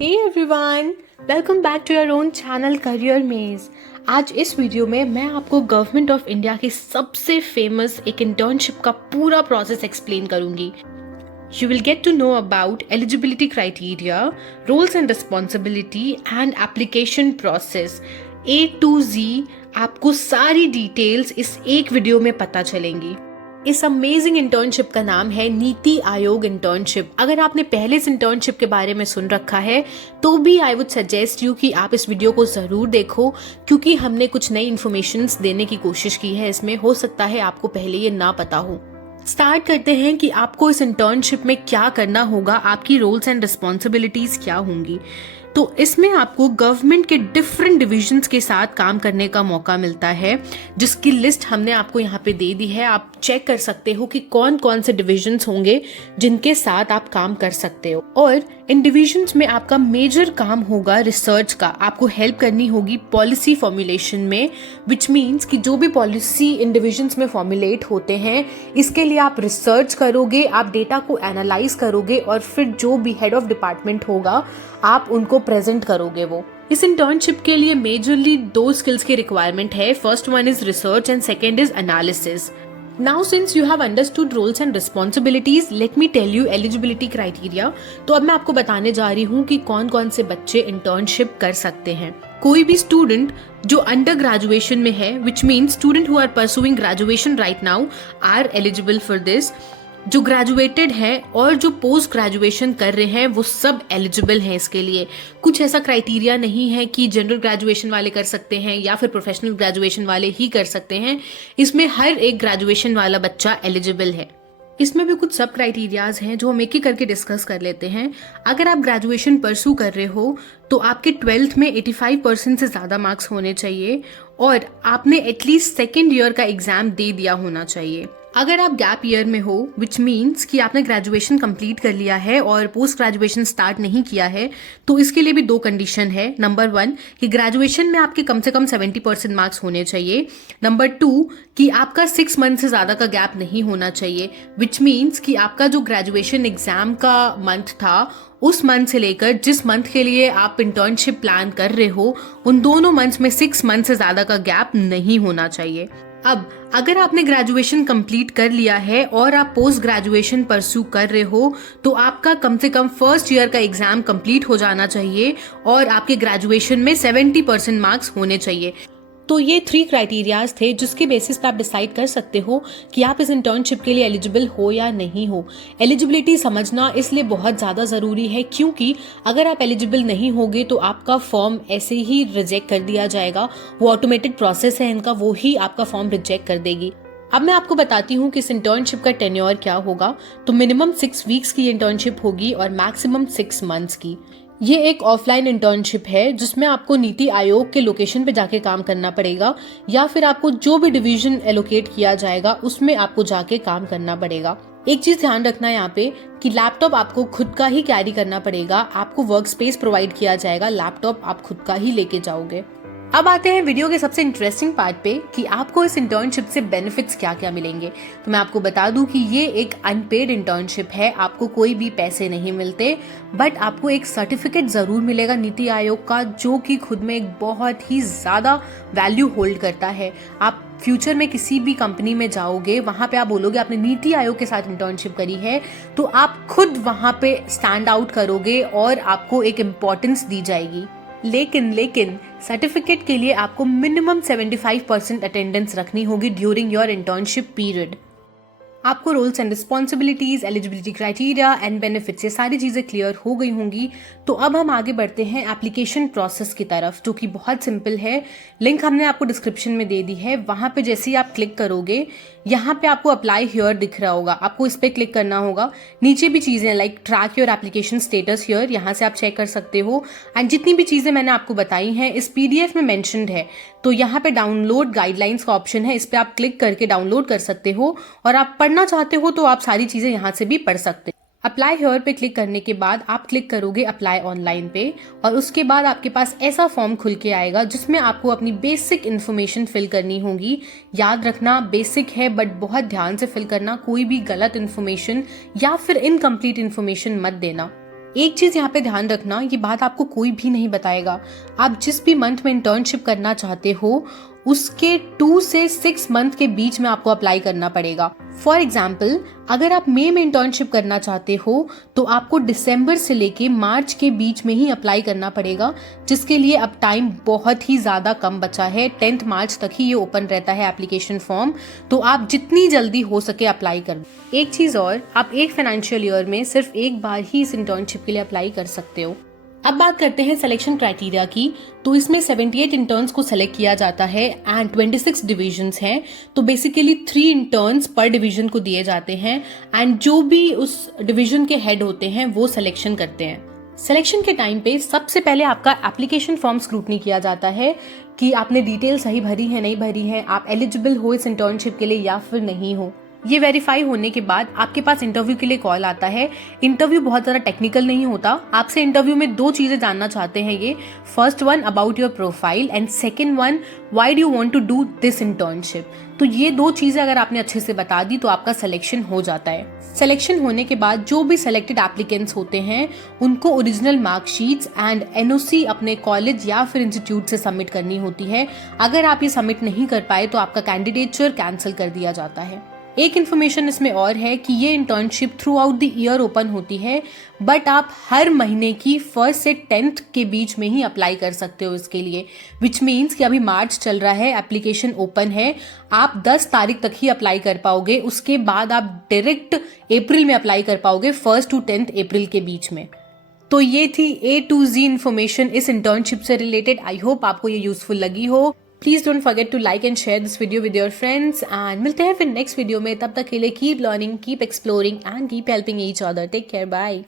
Hey everyone, welcome back to your own channel Career Maze। आज इस video में मैं आपको गवर्नमेंट ऑफ इंडिया की सबसे फेमस एक इंटर्नशिप का पूरा प्रोसेस एक्सप्लेन करूंगी। You will get to know about eligibility criteria, roles and responsibility and application process। A to Z आपको सारी डिटेल्स इस एक वीडियो में पता चलेंगी। इस अमेजिंग इंटर्नशिप का नाम है नीति आयोग इंटर्नशिप। अगर आपने पहले इस इंटर्नशिप के बारे में सुन रखा है तो भी आई वुड सजेस्ट यू कि आप इस वीडियो को जरूर देखो, क्योंकि हमने कुछ नई इन्फॉर्मेशन देने की कोशिश की है इसमें। हो सकता है आपको पहले ये ना पता हो। स्टार्ट करते हैं कि आपको इस इंटर्नशिप में क्या करना होगा, आपकी रोल्स एंड रिस्पॉन्सिबिलिटीज क्या होंगी। तो इसमें आपको गवर्नमेंट के डिफरेंट डिविजन्स के साथ काम करने का मौका मिलता है, जिसकी लिस्ट हमने आपको यहाँ पे दे दी है। आप चेक कर सकते हो कि कौन कौन से डिविजन्स होंगे जिनके साथ आप काम कर सकते हो। और इन डिविजन्स में आपका मेजर काम होगा रिसर्च का। आपको हेल्प करनी होगी पॉलिसी फॉर्मुलेशन में, विच मीन्स कि जो भी पॉलिसी इन डिविजन्स में फॉर्मुलेट होते हैं, इसके लिए आप रिसर्च करोगे, आप डेटा को एनालाइज करोगे और फिर जो भी हेड ऑफ डिपार्टमेंट होगा आप उनको प्रेजेंट करोगे। वो इस इंटर्नशिप के लिए मेजरली दो स्किल्स की रिक्वायरमेंट है। First one is research and second is analysis. Now since you have understood roles and responsibilities, let me tell you eligibility criteria। तो अब मैं आपको बताने जा रही हूँ कि कौन कौन से बच्चे इंटर्नशिप कर सकते हैं। कोई भी स्टूडेंट जो अंडर ग्रेजुएशन में है, which means student who are pursuing graduation right now are eligible for this. जो ग्रेजुएटेड है और जो पोस्ट ग्रेजुएशन कर रहे हैं वो सब एलिजिबल हैं इसके लिए। कुछ ऐसा क्राइटेरिया नहीं है कि जनरल ग्रेजुएशन वाले कर सकते हैं या फिर प्रोफेशनल ग्रेजुएशन वाले ही कर सकते हैं। इसमें हर एक ग्रेजुएशन वाला बच्चा एलिजिबल है। इसमें भी कुछ सब क्राइटेरियाज हैं जो हम एक एक करके डिस्कस कर लेते हैं। अगर आप ग्रेजुएशन परसू कर रहे हो तो आपके 12th में 85% से ज़्यादा मार्क्स होने चाहिए और आपने एटलीस्ट सेकेंड ईयर का एग्जाम दे दिया होना चाहिए। अगर आप गैप ईयर में हो, विच मीन्स कि आपने ग्रेजुएशन कंप्लीट कर लिया है और पोस्ट ग्रेजुएशन स्टार्ट नहीं किया है, तो इसके लिए भी दो कंडीशन है। नंबर 1 कि ग्रेजुएशन में आपके कम से कम 70% मार्क्स होने चाहिए। नंबर 2 कि आपका 6 मंथ से ज़्यादा का गैप नहीं होना चाहिए, विच मीन्स कि आपका जो ग्रेजुएशन एग्जाम का मंथ था उस मंथ से लेकर जिस मंथ के लिए आप इंटर्नशिप प्लान कर रहे हो, उन दोनों मंथ्स में 6 मंथ से ज़्यादा का गैप नहीं होना चाहिए। अब अगर आपने ग्रेजुएशन कंप्लीट कर लिया है और आप पोस्ट ग्रेजुएशन परस्यू कर रहे हो तो आपका कम से कम फर्स्ट ईयर का एग्जाम कंप्लीट हो जाना चाहिए और आपके ग्रेजुएशन में 70% मार्क्स होने चाहिए। तो ये 3 क्राइटेरियाज थे जिसके बेसिस पे आप डिसाइड कर सकते हो कि आप इस इंटर्नशिप के लिए एलिजिबल हो या नहीं हो। एलिजिबिलिटी समझना इसलिए बहुत ज़्यादा ज़रूरी है क्योंकि अगर आप एलिजिबल नहीं होगे तो आपका फॉर्म ऐसे ही रिजेक्ट कर दिया जाएगा। वो ऑटोमेटेड प्रोसेस है इनका, वो ही आपका फॉर्म रिजेक्ट कर देगी। अब मैं आपको बताती हूँ कि इस इंटर्नशिप का टेन्योर क्या होगा। तो मिनिमम 6 वीक्स की इंटर्नशिप होगी और मैक्सिमम 6 मंथ्स की। ये एक ऑफलाइन इंटर्नशिप है जिसमें आपको नीति आयोग के लोकेशन पे जाके काम करना पड़ेगा या फिर आपको जो भी डिवीजन एलोकेट किया जाएगा उसमें आपको जाके काम करना पड़ेगा। एक चीज ध्यान रखना है यहाँ पे कि लैपटॉप आपको खुद का ही कैरी करना पड़ेगा। आपको वर्क स्पेस प्रोवाइड किया जाएगा, लैपटॉप आप खुद का ही लेके जाओगे। अब आते हैं वीडियो के सबसे इंटरेस्टिंग पार्ट पे कि आपको इस इंटर्नशिप से बेनिफिट्स क्या क्या मिलेंगे। तो मैं आपको बता दूं कि ये एक अनपेड इंटर्नशिप है, आपको कोई भी पैसे नहीं मिलते, बट आपको एक सर्टिफिकेट जरूर मिलेगा नीति आयोग का, जो कि खुद में एक बहुत ही ज्यादा वैल्यू होल्ड करता है। आप फ्यूचर में किसी भी कंपनी में जाओगे, वहां पे आप बोलोगे आपने नीति आयोग के साथ इंटर्नशिप करी है, तो आप खुद वहां पे स्टैंड आउट करोगे और आपको एक इम्पोर्टेंस दी जाएगी। लेकिन सर्टिफिकेट के लिए आपको मिनिमम 75% अटेंडेंस रखनी होगी ड्यूरिंग योर इंटर्नशिप पीरियड। आपको roles and responsibilities, eligibility criteria and benefits, ये सारी चीजें क्लियर हो गई होंगी। तो अब हम आगे बढ़ते हैं एप्लीकेशन प्रोसेस की तरफ, जो कि बहुत सिंपल है। लिंक हमने आपको डिस्क्रिप्शन में दे दी है। वहां पे जैसे ही आप क्लिक करोगे, यहाँ पे आपको अप्लाई हियर दिख रहा होगा, आपको इस पे क्लिक करना होगा। नीचे भी चीजें like track your application status here, यहाँ से आप चेक कर सकते हो। एंड जितनी भी चीजें मैंने आपको बताई हैं इस PDF में मेंशन्ड है। तो यहाँ पे डाउनलोड गाइडलाइंस का ऑप्शन है, इस पे आप क्लिक करके डाउनलोड कर सकते हो और आप पढ़ना चाहते हो तो आप सारी चीजें यहाँ से भी पढ़ सकते हो। अप्लाई हियर पे क्लिक करने के बाद आप क्लिक करोगे अप्लाई ऑनलाइन पे और उसके बाद आपके पास ऐसा फॉर्म खुल के आएगा जिसमें आपको अपनी बेसिक इन्फॉर्मेशन फिल करनी होगी। याद रखना बेसिक है बट बहुत ध्यान से फिल करना, कोई भी गलत इन्फॉर्मेशन या फिर इनकम्प्लीट इन्फॉर्मेशन मत देना। एक चीज़ यहाँ पे ध्यान रखना, ये बात आपको कोई भी नहीं बताएगा। आप जिस भी मंथ में इंटर्नशिप करना चाहते हो उसके 2 से 6 मंथ के बीच में आपको अप्लाई करना पड़ेगा। फॉर एग्जाम्पल, अगर आप मई में इंटर्नशिप करना चाहते हो तो आपको दिसंबर से लेके मार्च के बीच में ही अप्लाई करना पड़ेगा, जिसके लिए अब टाइम बहुत ही ज़्यादा कम बचा है। 10 मार्च तक ही ये ओपन रहता है एप्लीकेशन फॉर्म, तो आप जितनी जल्दी हो सके अप्लाई कर। एक चीज़ और, आप एक फाइनेंशियल ईयर में सिर्फ एक बार ही इस इंटर्नशिप के लिए अप्लाई कर सकते हो। अब बात करते हैं सिलेक्शन क्राइटेरिया की। तो इसमें 78 इंटर्न्स को सेलेक्ट किया जाता है एंड 26 डिविजन्स हैं। तो बेसिकली 3 इंटर्न्स पर डिवीजन को दिए जाते हैं एंड जो भी उस डिवीजन के हेड होते हैं वो सिलेक्शन करते हैं। सिलेक्शन के टाइम पे सबसे पहले आपका एप्लीकेशन फॉर्म स्क्रूटनी किया जाता है कि आपने डिटेल सही भरी है नहीं भरी है, आप एलिजिबल हो इस इंटर्नशिप के लिए या फिर नहीं हो। ये वेरीफाई होने के बाद आपके पास इंटरव्यू के लिए कॉल आता है। इंटरव्यू बहुत ज़्यादा टेक्निकल नहीं होता। आपसे इंटरव्यू में 2 चीज़ें जानना चाहते हैं ये। First one about your profile and second one why do you want to do this internship. तो ये 2 चीज़ें अगर आपने अच्छे से बता दी तो आपका सिलेक्शन हो जाता है। सिलेक्शन होने के बाद जो भी सिलेक्टेड एप्लीकेंट्स होते हैं उनको ओरिजिनल मार्कशीट्स एंड एनओसी अपने कॉलेज या फिर इंस्टीट्यूट से सबमिट करनी होती है। अगर आप ये सबमिट नहीं कर पाए तो आपका कैंडिडेचर कैंसिल कर दिया जाता है। एक इन्फॉर्मेशन इसमें और है कि ये internship through out the year open होती है, बट आप हर महीने की 1 से 10th के बीच में ही अप्लाई कर सकते हो इसके लिए। विच मीन्स कि अभी मार्च चल रहा है, एप्लीकेशन ओपन है, आप 10 तारीख तक ही अप्लाई कर पाओगे। उसके बाद आप डायरेक्ट अप्रैल में अप्लाई कर पाओगे, 1 to 10 अप्रैल के बीच में। तो ये थी A to Z इन्फॉर्मेशन इस इंटर्नशिप से रिलेटेड। आई होप आपको ये यूजफुल लगी हो। Please don't forget to like and share this video with your friends and मिलते हैं फिर नेक्स्ट वीडियो में। तब तक के लिए keep learning, keep exploring and keep helping each other. Take care, bye.